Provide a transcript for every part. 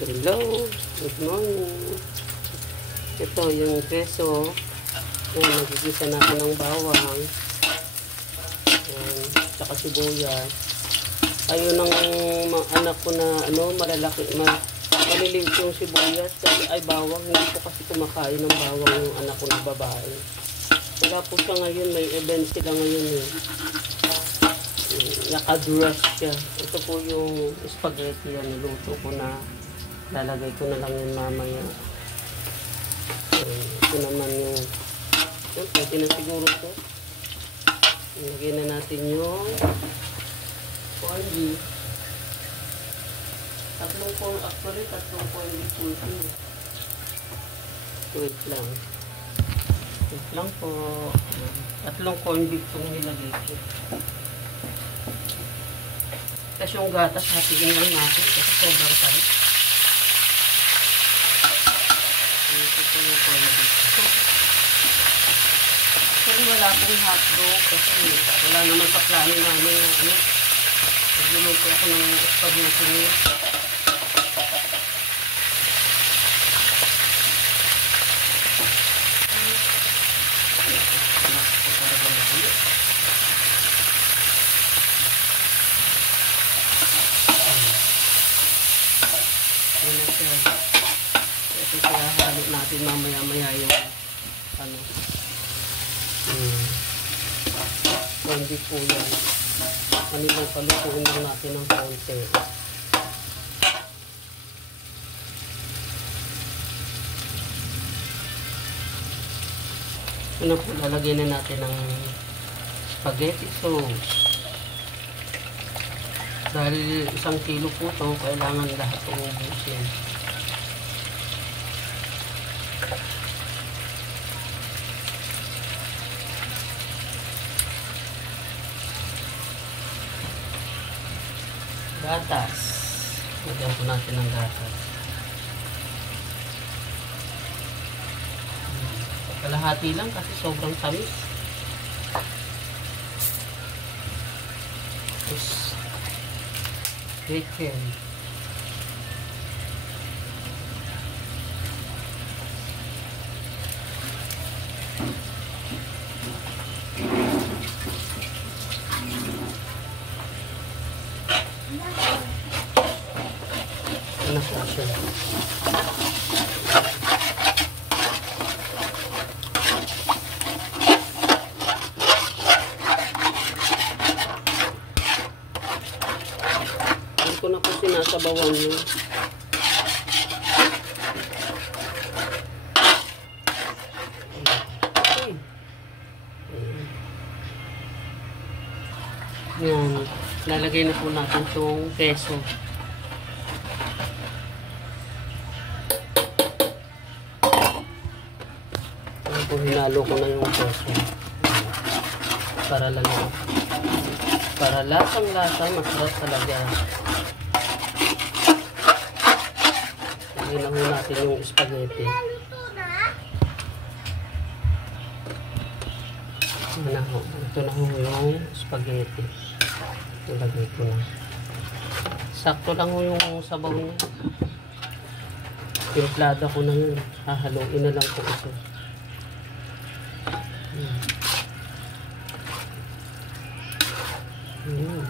Hello, good morning. Ito yung keso. Ayan, nagigisa na ako ng bawang. Ayan, tsaka sibuyas. Ayun ang mga anak ko na malalaki, maliliit yung sibuyas. Ay, bawang. Hindi ko kasi kumakain ng bawang yung anak ko na babae. Wala po siya ngayon. May event sila ngayon eh. Nakadress siya. Ito po yung spaghetti. Niluto ko na. Lalagay ko na lang yung mamaya. Ito naman yung pwede na siguro ito. Ilagay na natin yung corn beef. Tatlong corn beef po ito. Wait lang. Wait lang po. Tatlong corn beef itong nilagay ko. Tapos yung gatas, hatiin lang natin kasi sobrang sarap. Ito yung corn beef. Actually, wala pong hotdog kasi wala naman sa plano namin na nagluluto ako ng spaghetti niya. Ito kaya halit natin mamaya-maya yung corn beef po yan. Kanilang palutuin lang natin ng konti. Ano po, lalagyan na natin ng spaghetti sauce. Dahil 1 kilo po ito, kailangan lahat ubusin. Gatas. Lagyan po natin ng gatas. Kalahati lang kasi sobrang tamis. Tapos, bacon. Anak ko siya. Hindi ko na po sinasabawan yun. Yan. Lalagay na po natin itong keso. Hinalo ko na yung keso para lasang-lasa, masarap talaga. Lagyan na ho natin yung spaghetti. Ito na ho yung spaghetti. Ilagay ko na. Sakto lang ho yung sabaw niya. Timplada ko na yun. Hahaluin na lang po ito.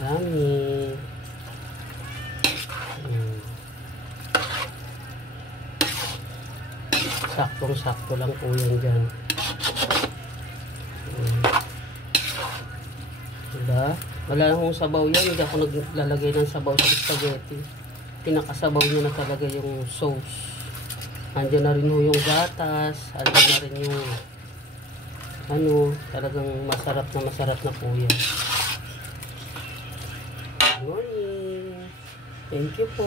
Dami. Saktong-sakto lang po yan dyan. Diba? Wala akong sabaw yan. Hindi ako naglalagay ng sabaw sa spaghetti. Pinakasabaw nyo na talaga yung sauce. Andiyan na rin yung gatas. Andiyan na rin yung talagang masarap na po yan. Good morning. Thank you po.